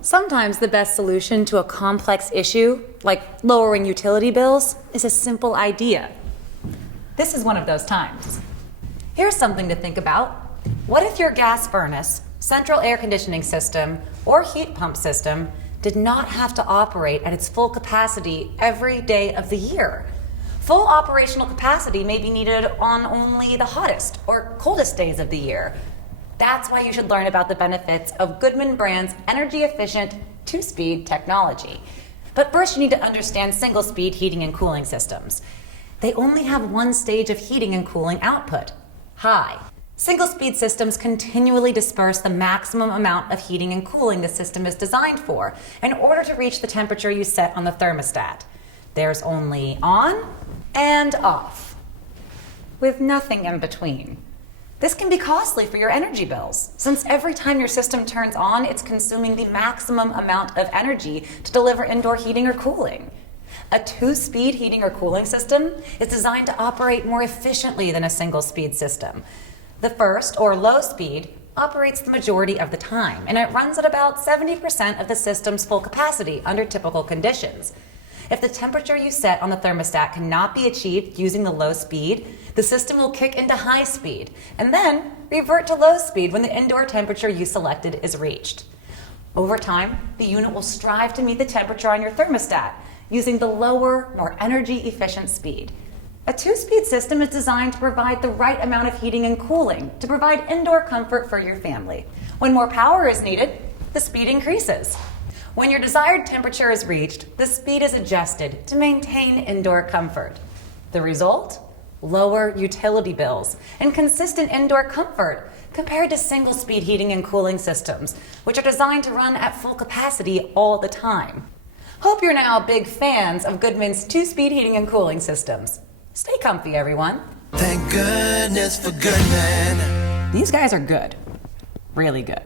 Sometimes the best solution to a complex issue, like lowering utility bills, is a simple idea. This is one of those times. Here's something to think about. What if your gas furnace, central air conditioning system, or heat pump system did not have to operate at its full capacity every day of the year? Full operational capacity may be needed on only the hottest or coldest days of the year. That's why you should learn about the benefits of Goodman brand's energy-efficient two-speed technology. But first you need to understand single-speed heating and cooling systems. They only have one stage of heating and cooling output, high. Single-speed systems continually disperse the maximum amount of heating and cooling the system is designed for in order to reach the temperature you set on the thermostat. There's only on and off, with nothing in between. This can be costly for your energy bills, since every time your system turns on, it's consuming the maximum amount of energy to deliver indoor heating or cooling. A two-speed heating or cooling system is designed to operate more efficiently than a single-speed system. The first, or low speed, operates the majority of the time, and it runs at about 70% of the system's full capacity under typical conditions. If the temperature you set on the thermostat cannot be achieved using the low speed, the system will kick into high speed and then revert to low speed when the indoor temperature you selected is reached. Over time, the unit will strive to meet the temperature on your thermostat using the lower, more energy-efficient speed. A two-speed system is designed to provide the right amount of heating and cooling to provide indoor comfort for your family. When more power is needed, the speed increases. When your desired temperature is reached, the speed is adjusted to maintain indoor comfort. The result? Lower utility bills and consistent indoor comfort compared to single-speed heating and cooling systems, which are designed to run at full capacity all the time. Hope you're now big fans of Goodman's two-speed heating and cooling systems. Stay comfy, everyone. Thank goodness for Goodman. These guys are good. Really good.